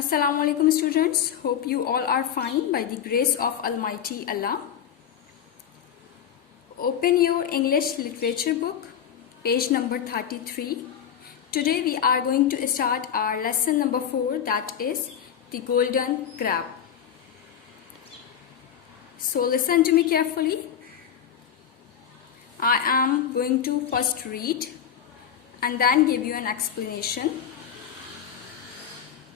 Assalamu alaikum students. Hope you all are fine by the grace of Almighty Allah. Open your English literature book, page number 33. Today we are going to start our lesson number 4, that is the golden crab. So listen to me carefully. I am going to first read and then give you an explanation.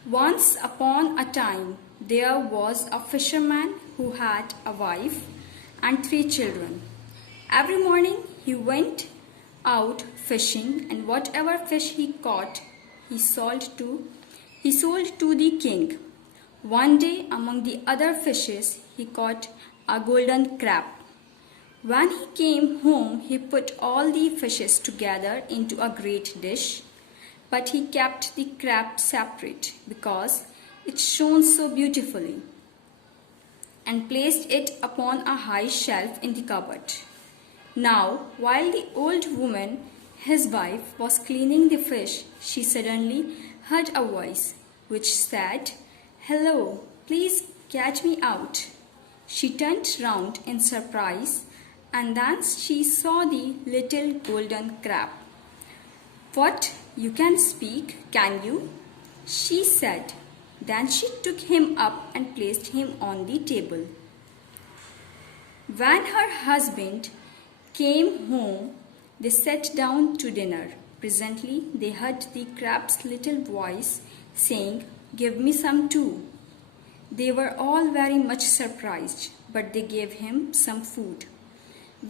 Once upon a time, there was a fisherman who had a wife and 3 children. Every morning he went out fishing, and whatever fish he caught, he sold to the king. One day, among the other fishes, he caught a golden crab. When he came home, he put all the fishes together into a great dish. But he kept the crab separate because it shone so beautifully, and placed it upon a high shelf in the cupboard. Now, while the old woman, his wife, was cleaning the fish, she suddenly heard a voice which said, "Hello, please catch me out." She turned round in surprise, and then she saw the little golden crab. "What, you can speak, can you?" she said. Then she took him up and placed him on the table. When her husband came home, they sat down to dinner. Presently, they heard the crab's little voice saying, "Give me some too." They were all very much surprised, but they gave him some food.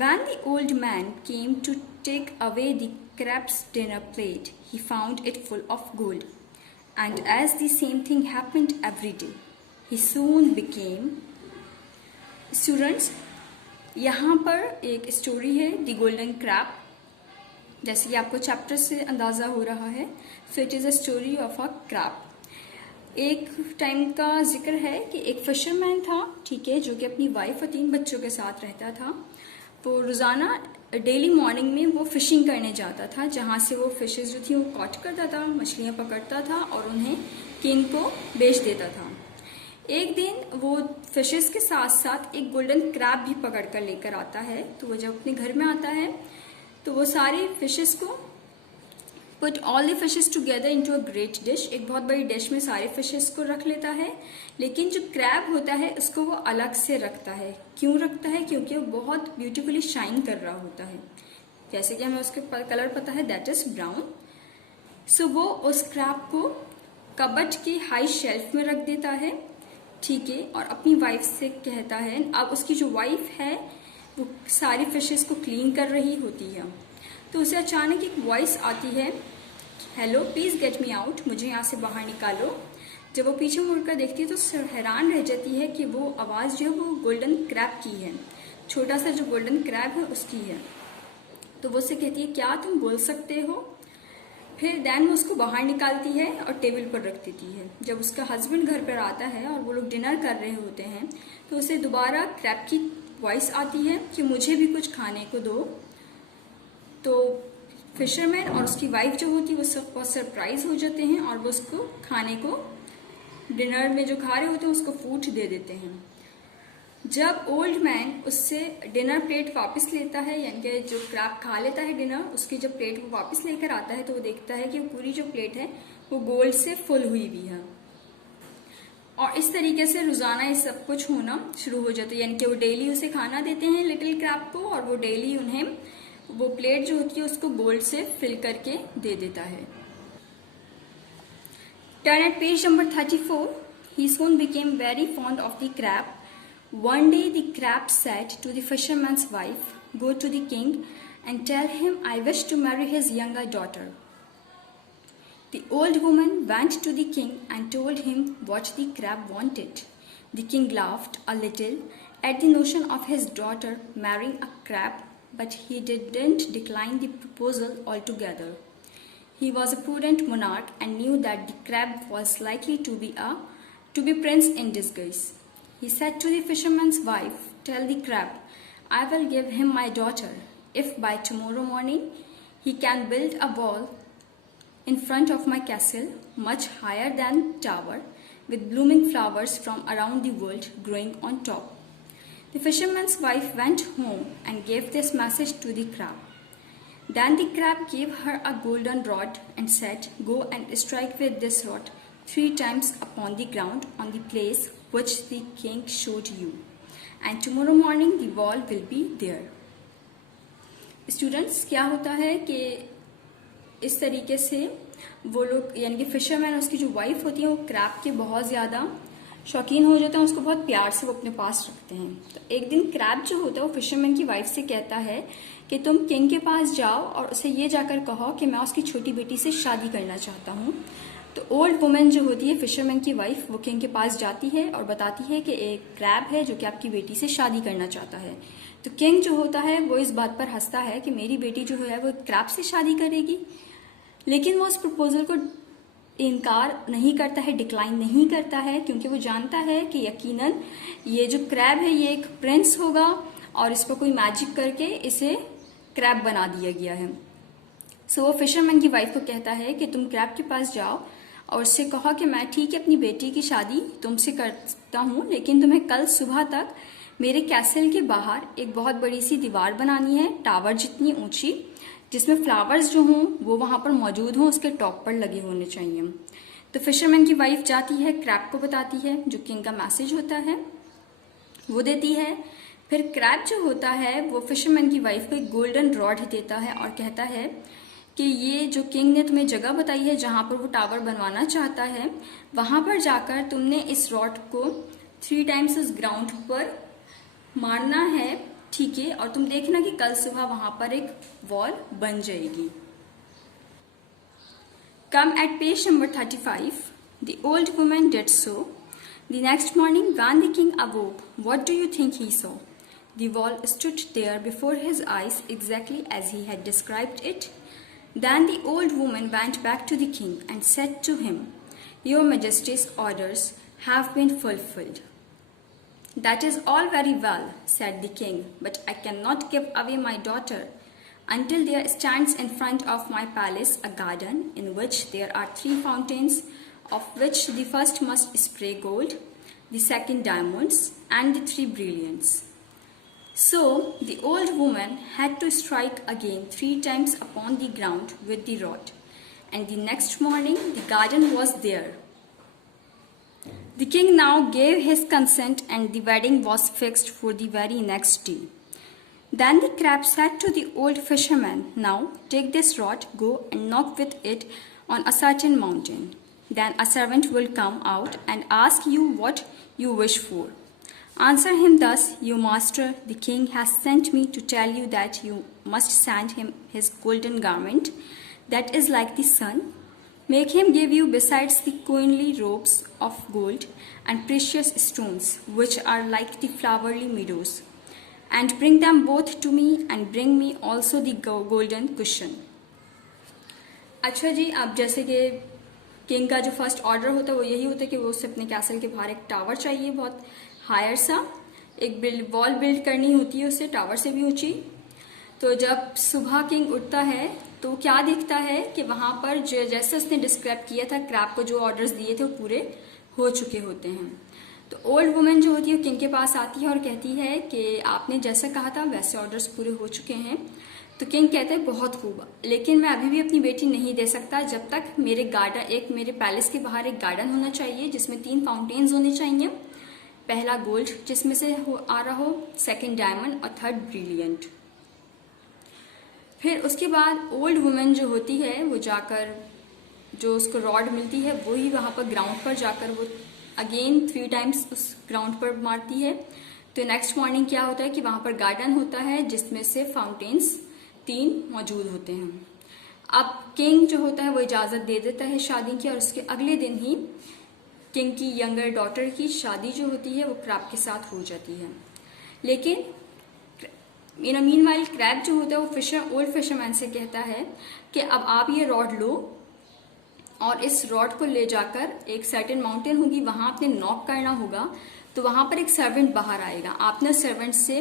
When the old man came to take away the crab's dinner plate, he found it full of gold. And as the same thing happened every day, he soon became... Students, यहाँ पर एक story है the golden crab. जैसे कि आपको chapter से अंदाज़ा हो रहा है, so it is a story of a crab. एक टाइम का जिक्र है कि एक फिशरमैन था, ठीक है, जो कि अपनी वाइफ और 3 बच्चों के साथ रहता था. वो रोज़ाना डेली मॉर्निंग में वो फिशिंग करने जाता था, जहाँ से वो फिशेस जो थी वो कॉट करता था, मछलियाँ पकड़ता था और उन्हें किंग को बेच देता था. एक दिन वो फिशेस के साथ साथ एक गोल्डन क्रैब भी पकड़ कर लेकर आता है. तो वो जब अपने घर में आता है तो वो सारी फिशेस को put all the fishes together into a great dish, एक बहुत बड़ी डिश में सारे फिशेस को रख लेता है. लेकिन जो क्रैब होता है उसको वो अलग से रखता है. क्यों रखता है? क्योंकि वो बहुत ब्यूटीफुली शाइन कर रहा होता है. जैसे कि हमें उसके कलर पता है, दैट इज ब्राउन. सो वो उस क्रैब को कबर्ड की हाई शेल्फ में रख देता है, ठीक है, और अपनी वाइफ से कहता है. अब उसकी जो वाइफ है वो सारी फिशेस को क्लीन कर रही होती है. तो उसे अचानक एक वॉइस आती है, "hello, please get me out, मुझे यहाँ से बाहर निकालो." जब वो पीछे मुड़कर देखती है तो हैरान रह जाती है कि वो आवाज़ जो है वो गोल्डन क्रैब की है, छोटा सा जो गोल्डन क्रैब है उसकी है. तो वो उससे कहती है, "क्या तुम बोल सकते हो?" फिर दैन वो उसको बाहर निकालती है और टेबल पर रख देती है. जब उसका हस्बैंड घर पर आता है और वो लोग डिनर कर रहे होते हैं तो उसे दोबारा क्रैब की वॉइस आती है कि मुझे भी कुछ खाने को दो. तो फिशरमैन और उसकी वाइफ जो होती है वो सब बहुत सरप्राइज हो जाते हैं और वो उसको खाने को, डिनर में जो खा रहे होते हैं उसको फूड दे देते हैं. जब ओल्ड मैन उससे डिनर प्लेट वापस लेता है, यानी कि जो क्रैब खा लेता है डिनर, उसकी जब प्लेट वो वापस लेकर आता है तो वो देखता है कि पूरी जो प्लेट है वो गोल्ड से फुल हुई हुई है. और इस तरीके से रोज़ाना ये सब कुछ होना शुरू हो जाता है, यानी कि वो डेली उसे खाना देते हैं लिटिल क्रैब को, और वो डेली उन्हें वो प्लेट जो होती है उसको गोल्ड से फिल करके दे देता है. Turn at page number 34. He soon became very fond of the crab. One day the crab said to the fisherman's wife, "Go to the king and tell him I wish to marry his younger daughter." The old woman went to the king and told him what the crab wanted. The king laughed a little at the notion of his daughter marrying a crab, but he didn't decline the proposal altogether. He was a prudent monarch and knew that the crab was likely to be prince in disguise. He said to the fisherman's wife, "Tell the crab, I will give him my daughter if by tomorrow morning he can build a wall in front of my castle, much higher than tower, with blooming flowers from around the world growing on top. The fisherman's wife went home and gave this message to the crab. Then the crab gave her a golden rod and said, "Go and strike with this rod 3 times upon the ground on the place which the king showed you, and tomorrow morning the ball will be there." Students, क्या होता है कि इस तरीके से वो लोग यानी कि फिशरमैन उसकी जो वाइफ होती है वो क्रैब के बहुत ज़्यादा शौकीन हो जाते हैं, उसको बहुत प्यार से वो अपने पास रखते हैं। तो एक दिन क्रैब जो होता है वो फिशरमैन की वाइफ से कहता है कि तुम किंग के पास जाओ और उसे ये जाकर कहो कि मैं उसकी छोटी बेटी से शादी करना चाहता हूँ। तो ओल्ड वुमेन जो होती है फिशरमैन की वाइफ वो किंग के पास जाती है और बताती है कि एक क्रैब है जो कि आपकी बेटी से शादी करना चाहता है। तो किंग जो होता है वो इस बात पर हंसता है कि मेरी बेटी जो है वो क्रैब से शादी करेगी, लेकिन वो उस प्रपोजल को इनकार नहीं करता है, डिक्लाइन नहीं करता है, क्योंकि वो जानता है कि यकीनन ये जो क्रैब है ये एक प्रिंस होगा और इस पर कोई मैजिक करके इसे क्रैब बना दिया गया है। सो वो फिशरमैन की वाइफ को कहता है कि तुम क्रैब के पास जाओ और उससे कहो कि मैं ठीक है अपनी बेटी की शादी तुमसे करता हूँ, लेकिन तुम्हें कल सुबह तक मेरे कैसल के बाहर एक बहुत बड़ी सी दीवार बनानी है, टावर जितनी ऊंची, जिसमें फ्लावर्स जो हों वो वहां पर मौजूद हों, उसके टॉप पर लगे होने चाहिए। तो फिशरमैन की वाइफ जाती है, क्रैब को बताती है, जो किंग का मैसेज होता है वो देती है। फिर क्रैब जो होता है वो फिशरमैन की वाइफ को एक गोल्डन रॉड देता है और कहता है कि ये जो किंग ने तुम्हें जगह बताई है जहां पर वो टावर बनवाना चाहता है, वहां पर जाकर तुमने इस रॉड को 3 टाइम्स उस ग्राउंड पर मारना है, ठीक है, और तुम देखना कि कल सुबह वहां पर एक वॉल बन जाएगी। Come at page number 35. The old woman did so. The next morning, when the king awoke, what do you think he saw? The wall stood there before his eyes exactly as he had described it. Then the old woman went back to the king and said to him, "Your Majesty's orders have been fulfilled." "That is all very well," said the king, "but I cannot give away my daughter until there stands in front of my palace a garden in which there are 3 fountains, of which the first must spray gold, the second diamonds, and the 3 brilliants." So the old woman had to strike again 3 times upon the ground with the rod, and the next morning the garden was there. The king now gave his consent and the wedding was fixed for the very next day. Then the crab said to the old fisherman, "Now take this rod, go and knock with it on a certain mountain. Then a servant will come out and ask you what you wish for. Answer him thus, 'Your master, the king, has sent me to tell you that you must send him his golden garment that is like the sun. Make him give you besides the queenly robes of gold and precious stones, which are like the flowery meadows. And bring them both to me, and bring me also the golden cushion." अच्छा जी, अब जैसे कि king का जो first order होता है वो यही होता है कि वो उसे अपने कैसल के बाहर एक टावर चाहिए, बहुत हायर सा, एक वॉल बिल्ड करनी होती है उसे, टावर से भी ऊंची। तो जब सुबह किंग उठता है तो क्या दिखता है कि वहां पर जो जैसे उसने डिस्क्राइब किया था क्रैब को जो ऑर्डर्स दिए थे वो पूरे हो चुके होते हैं। तो ओल्ड वुमेन जो होती है किंग के पास आती है और कहती है कि आपने जैसा कहा था वैसे ऑर्डर्स पूरे हो चुके हैं। तो किंग कहते हैं बहुत खूब, लेकिन मैं अभी भी अपनी बेटी नहीं दे सकता जब तक मेरे पैलेस के बाहर एक गार्डन होना चाहिए जिसमें 3 फाउंटेन्स होने चाहिए, पहला गोल्ड जिसमें से आ रहा हो, सेकेंड डायमंड और थर्ड ब्रिलियंट। फिर उसके बाद ओल्ड वुमेन जो होती है वो जाकर जो उसको रॉड मिलती है वही वहां पर ग्राउंड पर जाकर वो अगेन 3 टाइम्स उस ग्राउंड पर मारती है। तो नेक्स्ट मॉर्निंग क्या होता है कि वहां पर गार्डन होता है जिसमें से फाउंटेन्स 3 मौजूद होते हैं। अब किंग जो होता है वो इजाजत दे देता है शादी की और उसके अगले दिन ही किंग की यंगर डॉटर की शादी जो होती है वो क्रैब के साथ हो जाती है। लेकिन मीनवाइल क्रैब जो होता है वो ओल्ड फिशरमैन से कहता है कि अब आप ये रॉड लो और इस रॉड को ले जाकर एक सर्टेन माउंटेन होगी वहां आपने नॉक करना होगा, तो वहां पर एक सर्वेंट बाहर आएगा। आपने सर्वेंट से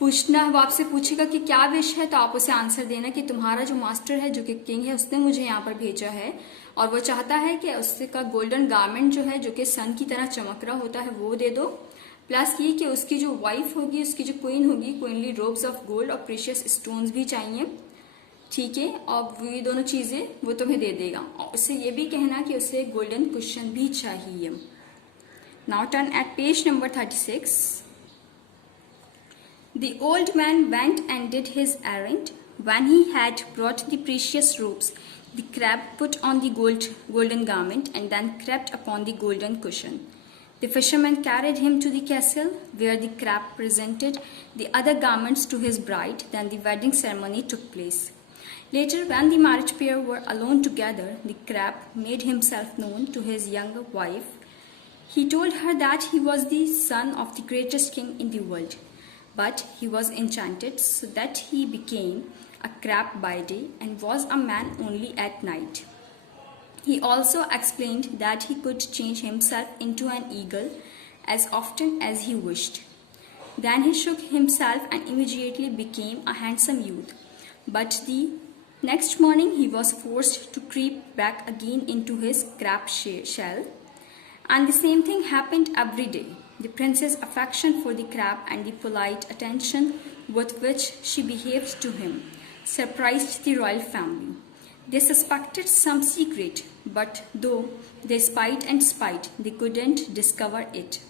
पूछना, वो आपसे पूछेगा कि क्या विश है, तो आप उसे आंसर देना कि तुम्हारा जो मास्टर है, जो कि किंग है, उसने मुझे यहाँ पर भेजा है और वो चाहता है कि उससे का गोल्डन गारमेंट जो है, जो कि सन की तरह चमक रहा होता है, वो दे दो। प्लस ये कि उसकी जो वाइफ होगी, उसकी जो क्वीन होगी, क्वीनली रोब्स ऑफ गोल्ड और प्रीशियस स्टोन्स भी चाहिए, ठीक है। और ये दोनों चीजें वो तुम्हें दे देगा। और उससे ये भी कहना कि उसे गोल्डन कुशन भी चाहिए। Now turn eight page number 36। The old man went and did his errand. When he had brought the precious robes, the crab put on the golden garment and then crept upon the golden cushion. The fisherman carried him to the castle, where the crab presented the other garments to his bride. Then the wedding ceremony took place. Later, when the marriage pair were alone together, the crab made himself known to his young wife. He told her that he was the son of the greatest king in the world. But he was enchanted, so that he became a crab by day and was a man only at night. He also explained that he could change himself into an eagle as often as he wished. Then he shook himself and immediately became a handsome youth. But the next morning he was forced to creep back again into his crab shell. And the same thing happened every day. The prince's affection for the crab and the polite attention with which she behaved to him surprised the royal family. They suspected some secret, but though they spied and spied, they couldn't discover it.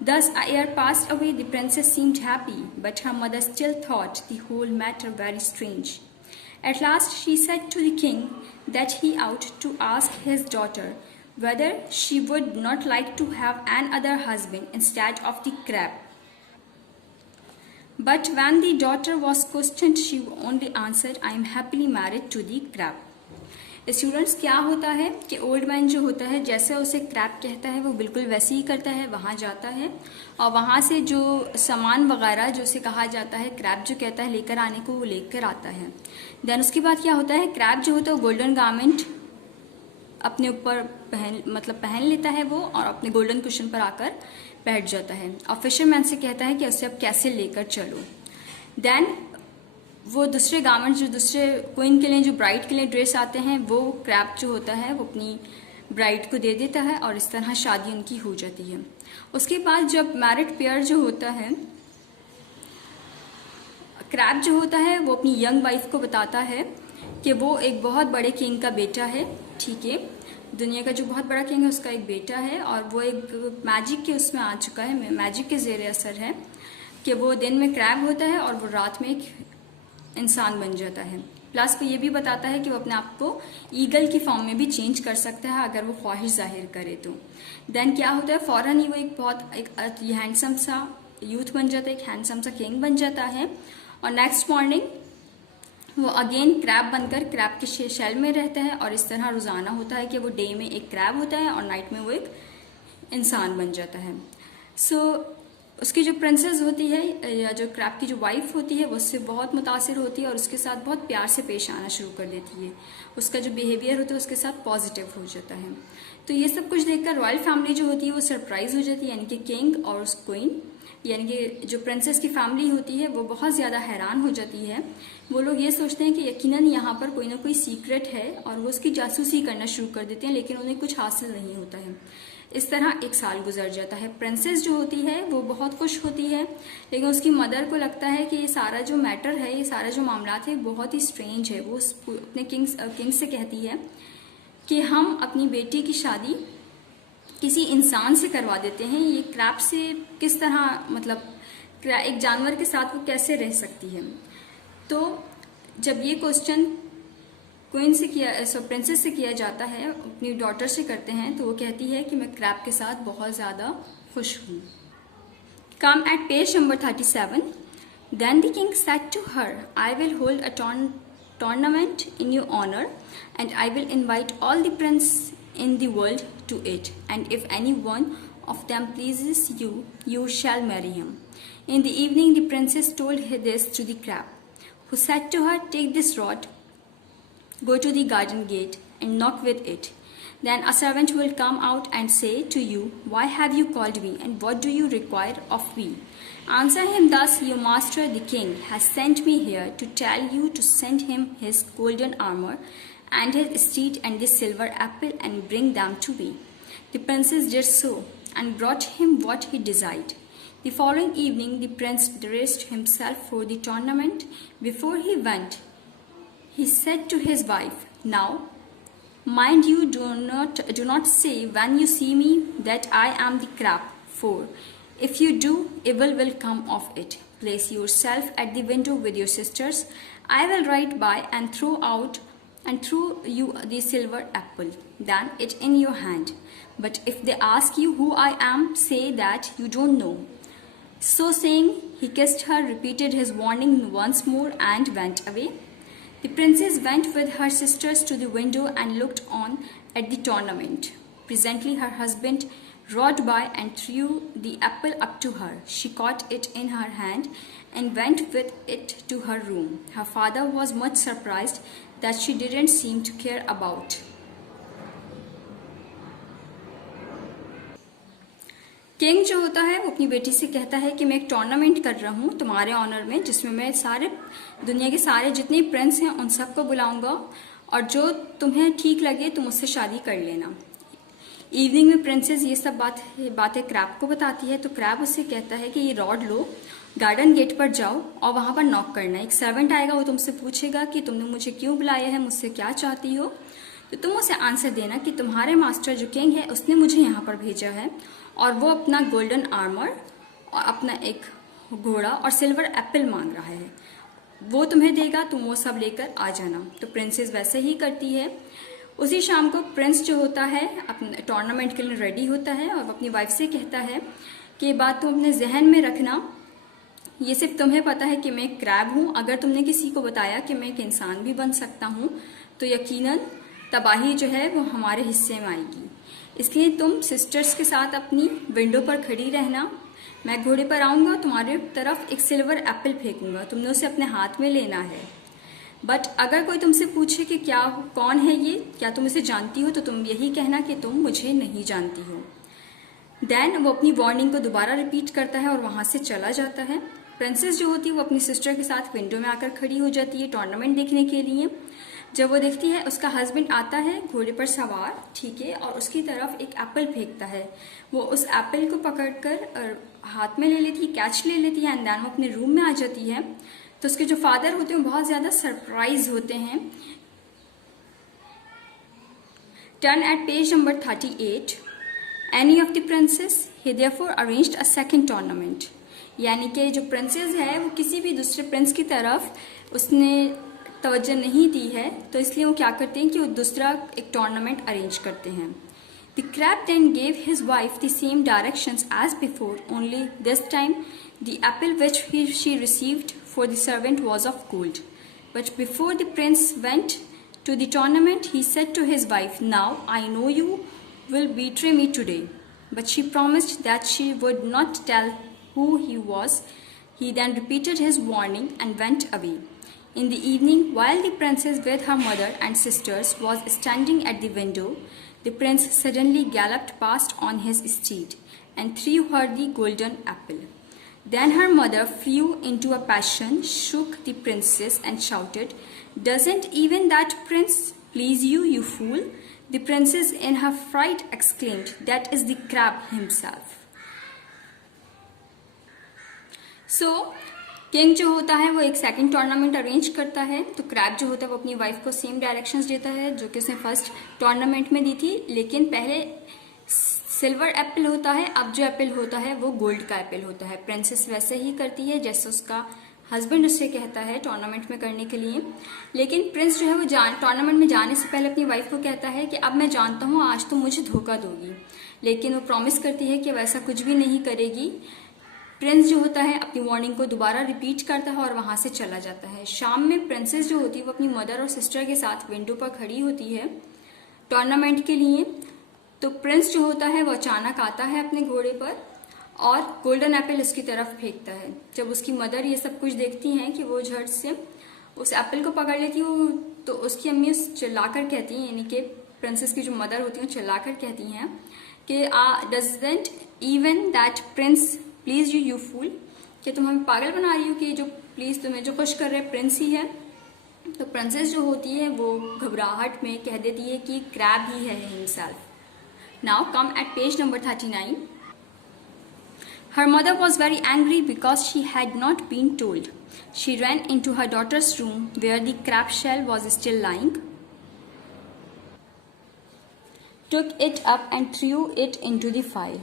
Thus a year passed away. The princess seemed happy, but her mother still thought the whole matter very strange. At last she said to the king that he ought to ask his daughter whether she would not like to have another husband instead of the crab. But when the daughter was questioned, she only answered, "I am happily married to the crab." Students, क्या होता है कि old man जो होता है, जैसे उसे crab कहता है वो बिल्कुल वैसे ही करता है। वहाँ जाता है और वहाँ से जो सामान वगैरह जो उसे कहा जाता है क्रैब जो कहता है लेकर आने को, वो लेकर आता है। देन उसके बाद क्या होता है, क्रैब जो होता है वो गोल्डन गारमेंट अपने ऊपर पहन लेता है वो, और अपने गोल्डन कुशन पर आकर बैठ जाता है और फिशरमैन से कहता है कि उसे अब कैसे लेकर चलो। देन वो दूसरे गारमेंट्स जो दूसरे क्वीन के लिए, जो ब्राइड के लिए ड्रेस आते हैं, वो क्रैब जो होता है वो अपनी ब्राइड को दे देता है और इस तरह शादी उनकी हो जाती है। उसके बाद जब मैरिड पेयर जो होता है, क्रैब जो होता है वो अपनी यंग वाइफ को बताता है कि वो एक बहुत बड़े किंग का बेटा है, ठीक है। दुनिया का जो बहुत बड़ा किंग है उसका एक बेटा है और वो एक मैजिक के उसमें आ चुका है, मैजिक के ज़ेरे असर है कि वो दिन में क्रैब होता है और वो रात में एक इंसान बन जाता है। प्लस वो ये भी बताता है कि वो अपने आप को ईगल की फॉर्म में भी चेंज कर सकता है अगर वो ख्वाहिश जाहिर करे तो। देन क्या होता है, फौरन ही वो एक हैंडसम सा यूथ बन जाता है, एक हैंडसम सा किंग बन जाता है। और नेक्स्ट मॉर्निंग वो अगेन क्रैब बनकर क्रैब के शेल में रहता है और इस तरह रोजाना होता है कि वो डे में एक क्रैब होता है और नाइट में वो एक इंसान बन जाता है। सो उसकी जो प्रिंसेस होती है या जो क्रैब की जो वाइफ होती है वो उससे बहुत मुतासिर होती है और उसके साथ बहुत प्यार से पेश आना शुरू कर देती है। उसका जो बिहेवियर होता है उसके साथ पॉजिटिव हो जाता है। तो ये सब कुछ देखकर रॉयल फैमिली जो होती है वो सरप्राइज हो जाती है, यानी कि किंग और उस क्वीन, यानी कि जो प्रिंसेस की फैमिली होती है वो बहुत ज़्यादा हैरान हो जाती है। वो लोग ये सोचते हैं कि यकीनन यहाँ पर कोई ना कोई सीक्रेट है और वो उसकी जासूसी करना शुरू कर देते हैं, लेकिन उन्हें कुछ हासिल नहीं होता है। इस तरह एक साल गुजर जाता है। प्रिंसेस जो होती है वो बहुत खुश होती है, लेकिन उसकी मदर को लगता है कि ये सारा जो मैटर है, ये सारा जो मामला है बहुत ही स्ट्रेंज है। वो अपने किंग से कहती है कि हम अपनी बेटी की शादी किसी इंसान से करवा देते हैं। ये क्रैब से किस तरह, मतलब एक जानवर के साथ वो कैसे रह सकती है। तो जब ये क्वेश्चन क्वीन से प्रिंसेस से किया जाता है, अपनी डॉटर से करते हैं, तो वो कहती है कि मैं क्रैब के साथ बहुत ज़्यादा खुश हूँ। Come at page number 37। Then the king said to her, I will hold a tournament in your honor and I will invite all the princes in the world to it, and if any one of them pleases you, you shall marry him. In the evening the princess told this to the crab, who said to her, take this rod, go to the garden gate and knock with it. Then a servant will come out and say to you, why have you called me, and what do you require of me? Answer him thus, your master the king has sent me here to tell you to send him his golden armor and his steed and the silver apple, and bring them to me. The princess did so, and brought him what he desired. The following evening the prince dressed himself for the tournament. Before he went, he said to his wife, now mind you, do not say when you see me that I am the crab, for if you do, evil will come of it. Place yourself at the window with your sisters. I will ride by and throw you the silver apple, then it in your hand. But if they ask you who I am, say that you don't know. So saying, he kissed her, repeated his warning once more, and went away. The princess went with her sisters to the window and looked on at the tournament. Presently her husband rode by and threw the apple up to her. She caught it in her hand and went with it to her room. Her father was much surprised that she didn't seem to care about. King जो होता है वो अपनी बेटी से कहता है कि मैं एक टूर्नामेंट कर रहा हूँ तुम्हारे ऑनर में, जिसमें मैं सारे दुनिया के सारे जितने प्रिंस हैं उन सबको बुलाऊंगा, और जो तुम्हें ठीक लगे तुम उससे शादी कर लेना। इवनिंग में प्रिंसेस ये सब बातें क्रैब को बताती है, तो क्रैब उससे कहता है कि ये रॉड लो, गार्डन गेट पर जाओ और वहां पर नॉक करना। एक सर्वेंट आएगा, वो तुमसे पूछेगा कि तुमने मुझे क्यों बुलाया है, मुझसे क्या चाहती हो, तो तुम उसे आंसर देना कि तुम्हारे मास्टर जो किंग है उसने मुझे यहाँ पर भेजा है, और वो अपना गोल्डन आर्मर और अपना एक घोड़ा और सिल्वर एप्पल मांग रहा है, वो तुम्हें देगा, तुम वो सब लेकर आ जाना। तो प्रिंसेस वैसे ही करती है। उसी शाम को प्रिंस जो होता है अपने टूर्नामेंट के लिए रेडी होता है और अपनी वाइफ से कहता है कि ये बात तुम अपने जहन में रखना, ये सिर्फ तुम्हें पता है कि मैं एक क्रैब हूँ, अगर तुमने किसी को बताया कि मैं एक इंसान भी बन सकता हूँ तो यकीनन तबाही जो है वो हमारे हिस्से में आएगी। इसलिए तुम सिस्टर्स के साथ अपनी विंडो पर खड़ी रहना, मैं घोड़े पर आऊँगा, तुम्हारे तरफ एक सिल्वर एप्पल फेंकूंगा, तुमने उसे अपने हाथ में लेना है। बट अगर कोई तुमसे पूछे कि कौन है ये, क्या तुम इसे जानती हो, तो तुम यही कहना कि तुम मुझे नहीं जानती हो। देन वो अपनी वार्निंग को दोबारा रिपीट करता है और वहां से चला जाता है। प्रिंसेस जो होती है वो अपनी सिस्टर के साथ विंडो में आकर खड़ी हो जाती है टूर्नामेंट देखने के लिए। जब वो देखती है उसका हस्बैंड आता है घोड़े पर सवार, ठीक है, और उसकी तरफ एक एप्पल फेंकता है। वो उस एप्पल को पकड़कर हाथ में ले लेती है, कैच ले लेती है, एंड देन वो अपने रूम में आ जाती है। तो उसके जो फादर होते हैं वो बहुत ज्यादा सरप्राइज होते हैं। Turn eight page number 38। Any of the princess he therefore arranged a second tournament, यानी कि जो प्रिंसेस है वो किसी भी दूसरे प्रिंस की तरफ उसने तवज्जो नहीं दी है, तो इसलिए वो क्या करते हैं कि वो दूसरा एक टूर्नामेंट अरेंज करते हैं। The crab then gave his wife the same directions as before, only this time the apple which she received for the servant was of gold. But before the prince went to the tournament, he said to his wife, now I know you will betray me today. But she promised that she would not tell who he was. He then repeated his warning and went away. In the evening, while the princess with her mother and sisters was standing at the window, the prince suddenly galloped past on his steed and threw her the golden apple. Then her mother flew into a passion, shook the princess and shouted, "Doesn't even that prince please you, you fool?" The princess in her fright exclaimed, "That is the crab himself." So, king जो होता है वो एक second tournament arrange करता है। तो crab जो होता है वो अपनी वाइफ को सेम डायरेक्शंस देता है जो कि उसने फर्स्ट टूर्नामेंट में दी थी, लेकिन पहले सिल्वर एप्पल होता है, अब जो एप्पल होता है वो गोल्ड का एप्पल होता है। प्रिंसेस वैसे ही करती है जैसे उसका हस्बैंड उससे कहता है टूर्नामेंट में करने के लिए। लेकिन प्रिंस जो है वो टूर्नामेंट में जाने से पहले अपनी वाइफ को कहता है कि अब मैं जानता हूँ आज तुम मुझे धोखा दोगी, लेकिन वो प्रॉमिस करती है कि वैसा कुछ भी नहीं करेगी। प्रिंस जो होता है अपनी वार्निंग को दोबारा रिपीट करता है और वहां से चला जाता है। शाम में प्रिंसेस जो होती है वो अपनी मदर और सिस्टर के साथ विंडो पर खड़ी होती है टूर्नामेंट के लिए। तो प्रिंस जो होता है वो अचानक आता है अपने घोड़े पर और गोल्डन एप्पल उसकी तरफ फेंकता है। जब उसकी मदर ये सब कुछ देखती हैं कि वो झट से उस एप्पल को पकड़ लेती है, तो उसकी अम्मी चिल्लाकर कहती है, यानी कि प्रिंसेस की जो मदर होती हैं चिल्लाकर कहती हैं कि doesn't even that prince please you you fool, कि तुम हमें पागल बना रही हो कि जो प्लीज तुम्हें जो खुश कर रहे प्रिंस ही है। तो प्रिंसेस जो होती है वो घबराहट में कह देती है कि क्रैब ही है himself. Now come at page number 39। Her mother was very angry because she had not been told. She ran into her daughter's room where the crab shell was still lying, took it up and threw it into the fire.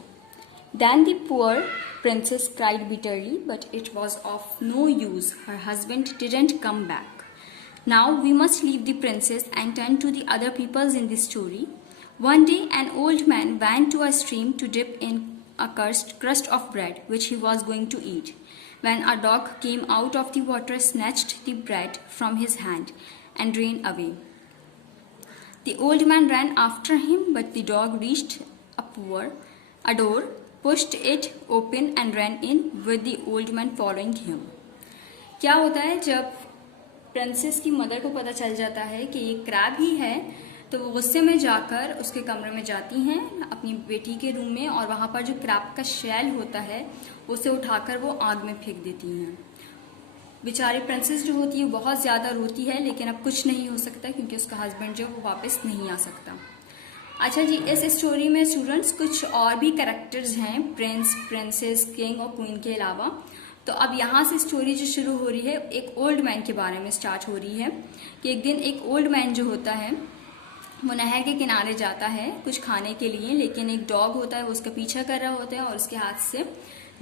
Then the poor princess cried bitterly, but it was of no use. Her husband didn't come back. Now we must leave the princess and turn to the other peoples in this story. One day an old man went to a stream to dip in a crust of bread which he was going to eat, when a dog came out of the water, snatched the bread from his hand and ran away. The old man ran after him, but the dog reached a door, pushed it open and ran in, with the old man following him. क्या होता है जब princess की mother को पता चल जाता है कि ये क्रैब ही है, तो वो गुस्से में जाकर उसके कमरे में जाती हैं अपनी बेटी के रूम में, और वहां पर जो क्रैब का शेल होता है उसे उठाकर वो आग में फेंक देती हैं। बेचारी प्रिंसेस जो होती है बहुत ज्यादा रोती है, लेकिन अब कुछ नहीं हो सकता क्योंकि उसका हस्बैंड जो वो वापस नहीं आ सकता। अच्छा जी, इस स्टोरी में स्टूडेंट्स कुछ और भी कैरेक्टर्स हैं प्रिंस, प्रिंसेस, किंग और क्वीन के अलावा। तो अब यहाँ से स्टोरी जो शुरू हो रही है एक ओल्ड मैन के बारे में स्टार्ट हो रही है कि एक दिन एक ओल्ड मैन जो होता है वो नहर के किनारे जाता है कुछ खाने के लिए, लेकिन एक डॉग होता है वो उसका पीछा कर रहा होता है और उसके हाथ से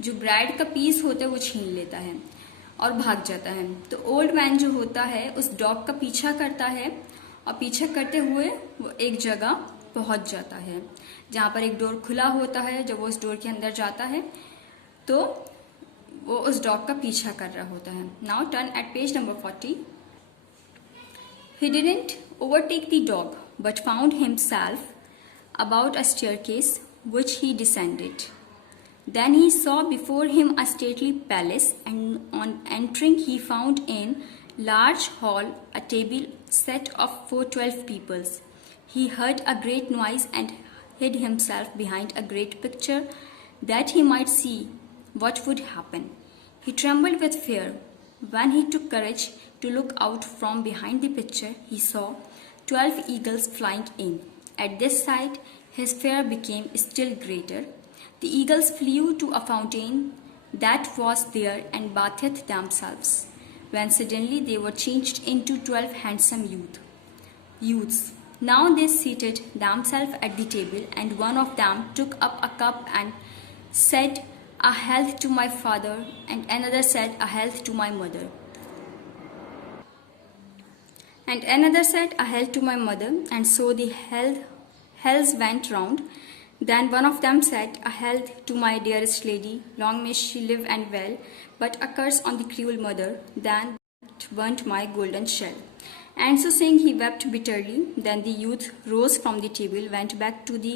जो ब्रेड का पीस होता है वो छीन लेता है और भाग जाता है। तो ओल्ड मैन जो होता है उस डॉग का पीछा करता है और पीछा करते हुए वो एक जगह पहुंच जाता है जहां पर एक डोर खुला होता है। जब वो उस डोर के अंदर जाता है तो वो उस डॉग का पीछा कर रहा होता है। Now turn eight page number 40। He didn't overtake the dog, but found himself about a staircase which he descended. Then he saw before him a stately palace, and on entering he found in large hall a table set of 412 peoples. He heard a great noise and hid himself behind a great picture that he might see what would happen. He trembled with fear. When he took courage to look out from behind the picture, he saw 12 eagles flying in. At this sight, his fear became still greater. The eagles flew to a fountain that was there and bathed themselves, when suddenly they were changed into 12 handsome youths. Now they seated themselves at the table, and one of them took up a cup and said, "A health to my father," and another said, "A health to my mother." And another said, "A health to my mother," and so the hells went round. Then one of them said, "A health to my dearest lady, long may she live and well, but a curse on the cruel mother that burnt my golden shell." And so saying, he wept bitterly. Then the youth rose from the table, went back to the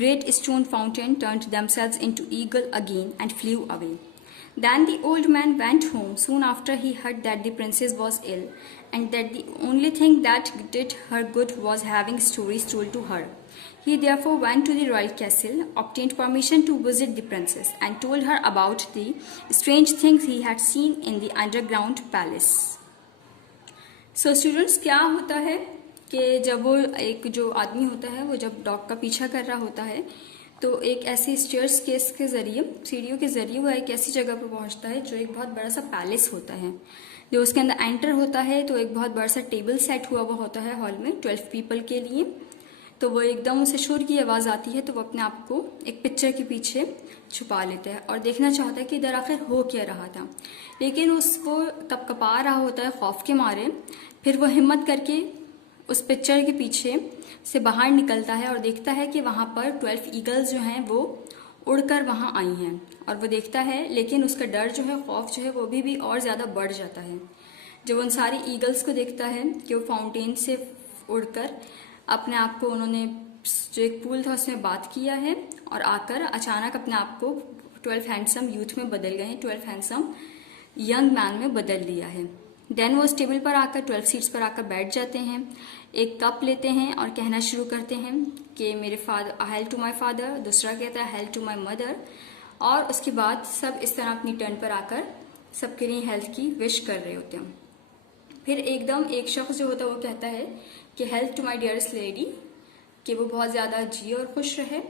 great stone fountain, turned themselves into eagle again, and flew away. Then the old man went home. Soon after he heard that the princess was ill, and that the only thing that did her good was having stories told to her. He therefore went to the royal castle, obtained permission to visit the princess, and told her about the strange things he had seen in the underground palace. So students, क्या होता है कि जब वो एक जो आदमी होता है वो जब डॉग का पीछा कर रहा होता है तो एक ऐसी स्टेयर्स केस के जरिए, सीढ़ियों के जरिए वो एक ऐसी जगह पर पहुंचता है जो एक बहुत बड़ा सा पैलेस होता है। जो उसके अंदर एंटर होता है तो एक बहुत बड़ा सा टेबल सेट हुआ हुआ होता है हॉल में 12 पीपल के लिए। तो वो एकदम उसे शोर की आवाज़ आती है तो वो अपने आप को एक पिक्चर के पीछे छुपा लेता है और देखना चाहता है कि इधर आखिर हो क्या रहा था। लेकिन वो कपकपा रहा होता है खौफ के मारे। फिर वो हिम्मत करके उस पिक्चर के पीछे से बाहर निकलता है और देखता है कि वहाँ पर 12 ईगल्स जो हैं वो उड़कर वहाँ आई हैं और वो देखता है, लेकिन उसका डर जो है, खौफ जो है वो भी और ज़्यादा बढ़ जाता है जब उन सारी ईगल्स को देखता है कि वो फाउंटेन से उड़कर अपने आप को, उन्होंने जो एक पूल था उसमें बात किया है और आकर अचानक अपने आप को 12 हैंडसम यूथ में बदल गए हैं, 12 हैंडसम यंग मैन में बदल लिया है। देन वो उस टेबल पर आकर 12 सीट्स पर आकर बैठ जाते हैं, एक कप लेते हैं और कहना शुरू करते हैं कि मेरे father, hail to my father, दूसरा कहता है हेल टू माय मदर, और उसके बाद सब इस तरह अपनी टर्न पर आकर सबके लिए हेल्थ की विश कर रहे होते हैं। फिर एकदम एक शख्स जो होता है वो कहता है कि health to my dearest lady, कि वो बहुत ज़्यादा जिए और खुश रहे,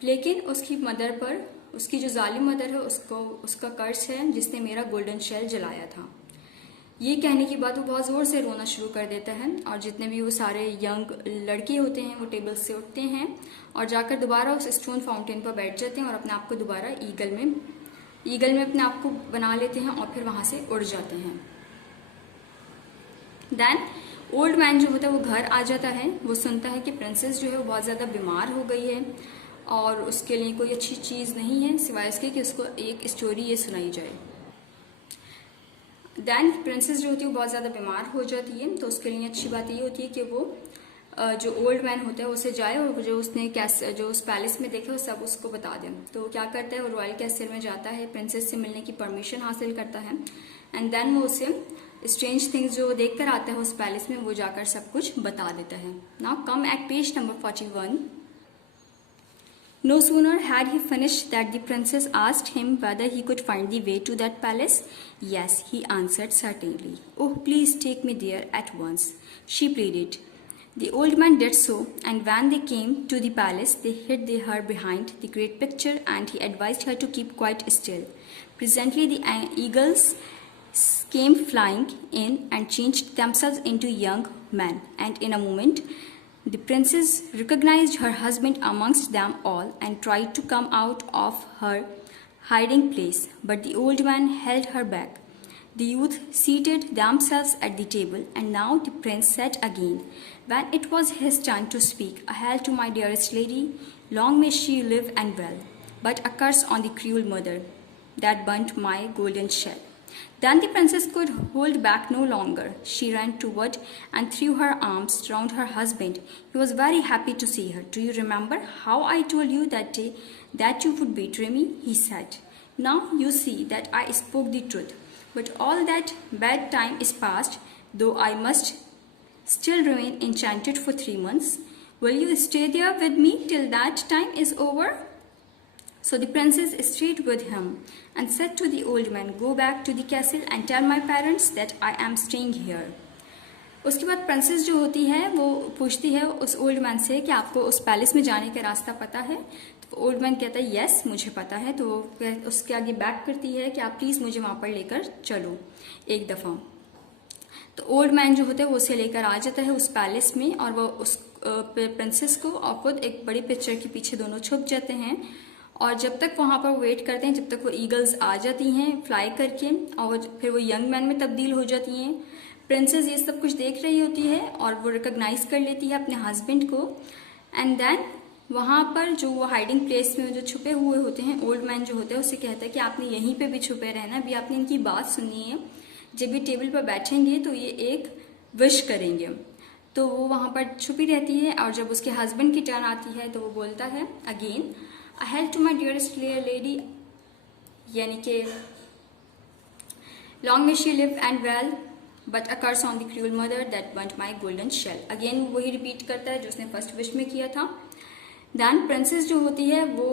लेकिन उसकी मदर पर, उसकी जो जालिम मदर है उसको उसका कर्ज है जिसने मेरा गोल्डन शेल जलाया था। ये कहने के बाद वो बहुत ज़ोर से रोना शुरू कर देता है और जितने भी वो सारे यंग लड़के होते हैं वो टेबल से उठते हैं और जाकर दोबारा उस स्टोन फाउंटेन पर बैठ जाते हैं और अपने आप को दोबारा ईगल में अपने आप को बना लेते हैं और फिर वहाँ से उड़ जाते हैं। देन ओल्ड मैन जो होता है वो घर आ जाता है। वो सुनता है कि प्रिंसेस जो है वो बहुत ज़्यादा बीमार हो गई है और उसके लिए कोई अच्छी चीज़ नहीं है सिवाय इसके कि उसको एक स्टोरी ये सुनाई जाए। देन प्रिंसेस जो होती है वो बहुत ज़्यादा बीमार हो जाती है, तो उसके लिए अच्छी बात ये होती है कि वो जो ओल्ड मैन होता है उसे जाए और जो उसने जो उस पैलेस में देखे वो सब उसको बता दें। तो वो क्या करता है, वो रॉयल कैसल में जाता है, प्रिंसेस से मिलने की परमिशन हासिल करता है एंड देन वो उसे स्ट्रेंज थिंग्स जो देख कर आता है उस पैलेस में वो जाकर सब कुछ बता देता है। Now come at page number 41. No sooner had he finished that the princess asked him whether he could find the way to that palace. Yes, he answered, certainly. Oh, please take me there at once, she pleaded. The old man did so, and when they came to the palace, they hid her behind the great picture, and he advised her to keep quite still. Presently, the eagles came flying in and changed themselves into young men, and in a moment, the princess recognized her husband amongst them all and tried to come out of her hiding place, but the old man held her back. The youth seated themselves at the table, and now the prince said again, when it was his turn to speak, "A hail to my dearest lady, long may she live and well, but a curse on the cruel mother that burnt my golden shell." Then the princess could hold back no longer. She ran toward and threw her arms round her husband. He was very happy to see her. "Do you remember how I told you that day that you would betray me?" he said. "Now you see that I spoke the truth. But all that bad time is past, though I must still remain enchanted for 3 months. Will you stay there with me till that time is over?" So the princess stayed with him and said to the old man, "Go back to the castle and tell my parents that I am staying here." उसके बाद princess जो होती है वो पूछती है उस old man से कि आपको उस पैलेस में जाने का रास्ता पता है? तो ओल्ड मैन कहता है यस मुझे पता है। तो उसके आगे बैक करती है कि आप प्लीज़ मुझे वहाँ पर लेकर चलो एक दफ़ा। तो ओल्ड मैन जो होता है वो उसे लेकर आ जाता है उस पैलेस में और वो उस प्रिंसेस को और खुद एक बड़ी पिक्चर के पीछे दोनों छुप जाते हैं और जब तक वहाँ पर वेट करते हैं जब तक वो ईगल्स आ जाती हैं फ्लाई करके और फिर वो यंग मैन में तब्दील हो जाती हैं। प्रिंसेस ये सब कुछ देख रही होती है और वो रिकॉग्नाइज कर लेती है अपने हस्बैंड को एंड देन वहाँ पर जो वो हाइडिंग प्लेस में जो छुपे हुए होते हैं ओल्ड मैन जो होता है उससे कहता है कि आपने यहीं पे भी छुपे रहना, अभी आपने इनकी बात सुनी है, जब ये टेबल पर बैठेंगे तो ये एक विश करेंगे। तो वो वहाँ पर छुपी रहती है और जब उसके हस्बैंड की टर्न आती है तो वो बोलता है again, "A hail to my dearest lady," यानी कि "Long may she live and well, but a curse on the cruel mother that burnt my golden shell." Again वही रिपीट करता है जो उसने फर्स्ट विश में किया था। दैन प्रिंसेस जो होती है वो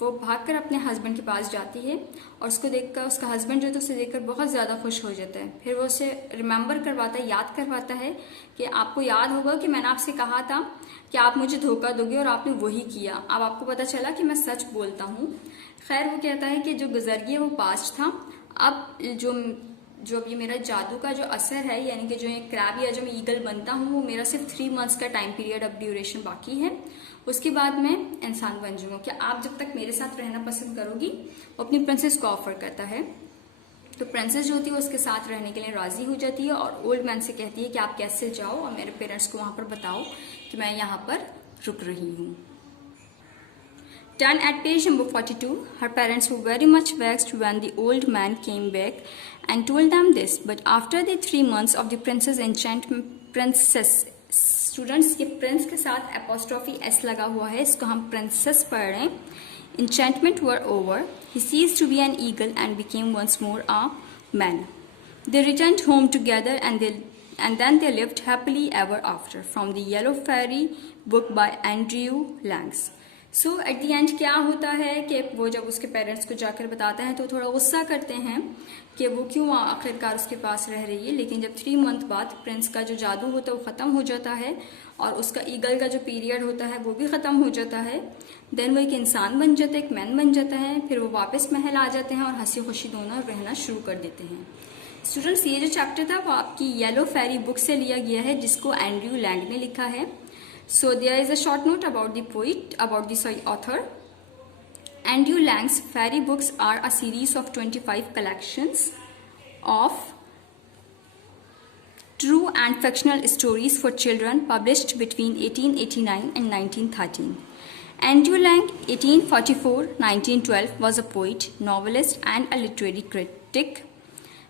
भागकर अपने हस्बैंड के पास जाती है और उसको देखकर उसका हस्बैंड जो है उसे देखकर बहुत ज़्यादा खुश हो जाता है। फिर वो उसे रिमेंबर करवाता है, याद करवाता है कि आपको याद होगा कि मैंने आपसे कहा था कि आप मुझे धोखा दोगे और आपने वही किया। अब आपको पता चला कि मैं सच बोलता हूँ। खैर वो कहता है कि जो गुजर गया वो पास्ट था, अब जो ये मेरा जादू का जो असर है यानी कि जो ये क्रैब या जो मैं ईगल बनता हूँ वो मेरा सिर्फ 3 मंथ्स का टाइम पीरियड अब ड्यूरेशन बाकी है, उसके बाद मैं इंसान बन जाऊंगा। क्या आप जब तक मेरे साथ रहना पसंद करोगी? वो अपनी प्रिंसेस को ऑफर करता है। तो प्रिंसेस जो होती है उसके साथ रहने के लिए राजी हो जाती है और ओल्ड मैन से कहती है कि आप कैसे जाओ और मेरे पेरेंट्स को वहां पर बताओ कि मैं यहाँ पर रुक रही हूँ। Turn at page number 42. Her parents were very much vexed when the old man came back and told them this. But after the 3 months of the princess enchantment, princess students ये प्रिंस के साथ apostrophe S लगा हुआ है, इसको हम princess पढ़ रहे हैं। Enchantment were over. He ceased to be an eagle and became once more a man. They returned home together and then they lived happily ever after. From the Yellow Fairy book by Andrew Lang. So at the end क्या होता है कि वो जब उसके parents को जाकर बताता है तो थोड़ा गुस्सा करते हैं कि वो क्यों आखिरकार उसके पास रह रही है, लेकिन जब 3 मंथ बाद प्रिंस का जो जादू होता है वो ख़त्म हो जाता है और उसका ईगल का जो पीरियड होता है वो भी ख़त्म हो जाता है। देन वो एक इंसान बन जाता है, एक मैन बन जाता है, फिर वो वापस महल आ जाते हैं और हंसी खुशी दोनों रहना शुरू कर देते हैं। स्टूडेंट्स, ये जो चैप्टर था वो आपकी येलो फेरी बुक से लिया गया है जिसको एंड्रयू लैंग ने लिखा है। So there is a short note about the poet, about the author. Andrew Lang's fairy books are a series of 25 collections of true and fictional stories for children published between 1889 and 1913. Andrew Lang, 1844-1912, was a poet, novelist, and a literary critic,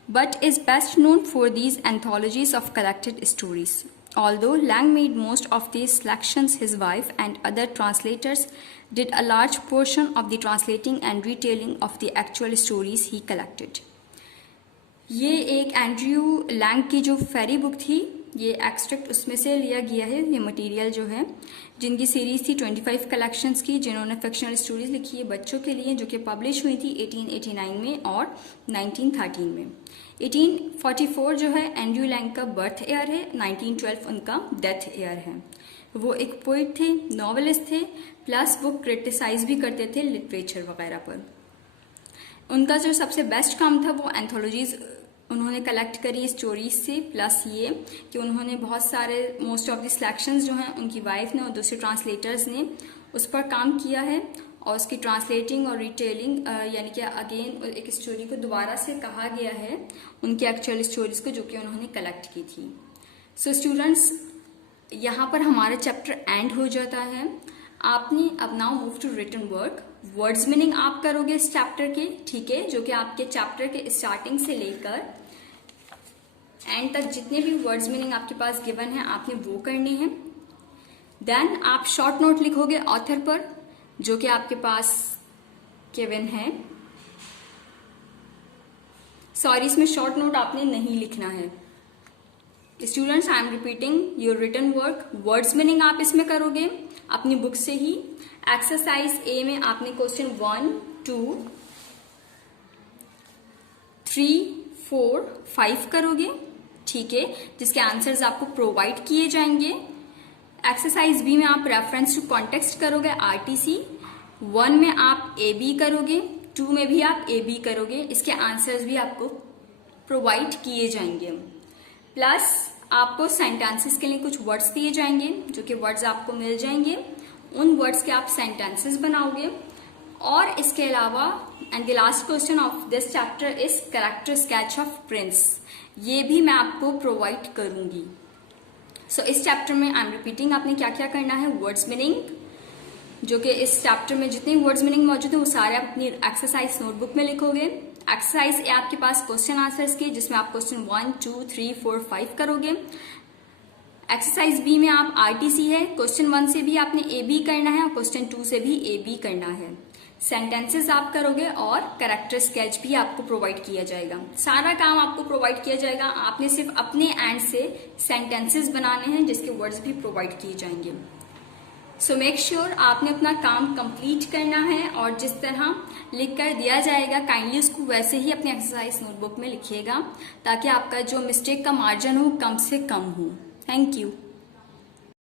but is best known for these anthologies of collected stories. Although Lang made most of these selections, his wife and other translators did a large portion of the translating and retelling of the actual stories he collected. ये एक Andrew Lang की जो फेरी book थी, ये extract उसमें से लिया गया है, ये मटेरियल जो है, जिनकी सीरीज थी 25 कलेक्शंस की, जिन्होंने फिक्शनल स्टोरीज लिखी है बच्चों के लिए, जो कि पब्लिश हुई थी 1889 में और 1913 में। 1844 जो है एंड्रयू लैंग का बर्थ ईयर है, 1912 उनका डेथ ईयर है। वो एक पोइट थे, नॉवेलिस्ट थे, प्लस वो क्रिटिसाइज भी करते थे लिटरेचर वगैरह पर। उनका जो सबसे बेस्ट काम था वो एंथोलॉजीज उन्होंने कलेक्ट करी स्टोरीज से, प्लस ये कि उन्होंने बहुत सारे मोस्ट ऑफ द सिलेक्शंस जो हैं उनकी वाइफ ने और दूसरे ट्रांसलेटर्स ने उस पर काम किया है और उसकी ट्रांसलेटिंग और रिटेलिंग यानी कि अगेन एक स्टोरी को दोबारा से कहा गया है उनकी एक्चुअल स्टोरीज को जो कि उन्होंने कलेक्ट की थी। सो स्टूडेंट्स, यहाँ पर हमारा चैप्टर एंड हो जाता है। आपने अब now move to written work. Words meaning आप करोगे इस चैप्टर के, ठीक है, जो कि आपके चैप्टर के स्टार्टिंग से लेकर एंड तक जितने भी वर्ड्स मीनिंग आपके पास गिवन है आपने वो करने हैं। देन आप शॉर्ट नोट लिखोगे ऑथर पर, जो कि आपके पास गिवन है। सॉरी, इसमें शॉर्ट नोट आपने नहीं लिखना है। Students, I am repeating your written work. Words meaning आप इसमें करोगे अपनी बुक से ही। एक्सरसाइज ए में आपने क्वेश्चन 1, 2, 3, 4, 5 करोगे, ठीक है, जिसके आंसर्स आपको प्रोवाइड किए जाएंगे। एक्सरसाइज बी में आप रेफरेंस टू कॉन्टेक्स्ट करोगे, आरटीसी। 1 में आप ए बी करोगे, 2 में भी आप ए बी करोगे, इसके आंसर्स भी आपको प्रोवाइड किए जाएंगे। प्लस आपको सेंटेंसेस के लिए कुछ वर्ड्स दिए जाएंगे, जो कि वर्ड्स आपको मिल जाएंगे, उन वर्ड्स के आप सेंटेंसेस बनाओगे। और इसके अलावा and the last question of this chapter is character sketch of Prince, ये भी मैं आपको प्रोवाइड करूंगी। सो इस चैप्टर में आई एम रिपीटिंग आपने क्या क्या करना है। वर्ड्स मीनिंग, जो कि इस चैप्टर में जितने वर्ड्स मीनिंग मौजूद है वो सारे अपनी एक्सरसाइज नोटबुक में लिखोगे। एक्सरसाइज ए आपके पास क्वेश्चन आंसर्स के, जिसमें आप क्वेश्चन 1, 2, 3, 4, 5 करोगे। एक्सरसाइज बी में आप आरटीसी है, क्वेश्चन 1 से भी आपने ए बी करना है और क्वेश्चन 2 से भी ए बी करना है। सेंटेंसेस आप करोगे और कैरेक्टर स्केच भी आपको प्रोवाइड किया जाएगा। सारा काम आपको प्रोवाइड किया जाएगा, आपने सिर्फ अपने एंड से सेंटेंसेस बनाने हैं जिसके वर्ड्स भी प्रोवाइड किए जाएंगे। सो मेक श्योर आपने अपना काम कंप्लीट करना है और जिस तरह लिख कर दिया जाएगा काइंडली उसको वैसे ही अपने एक्सरसाइज नोटबुक में लिखिएगा, ताकि आपका जो मिस्टेक का मार्जिन हो कम से कम हो। Thank you.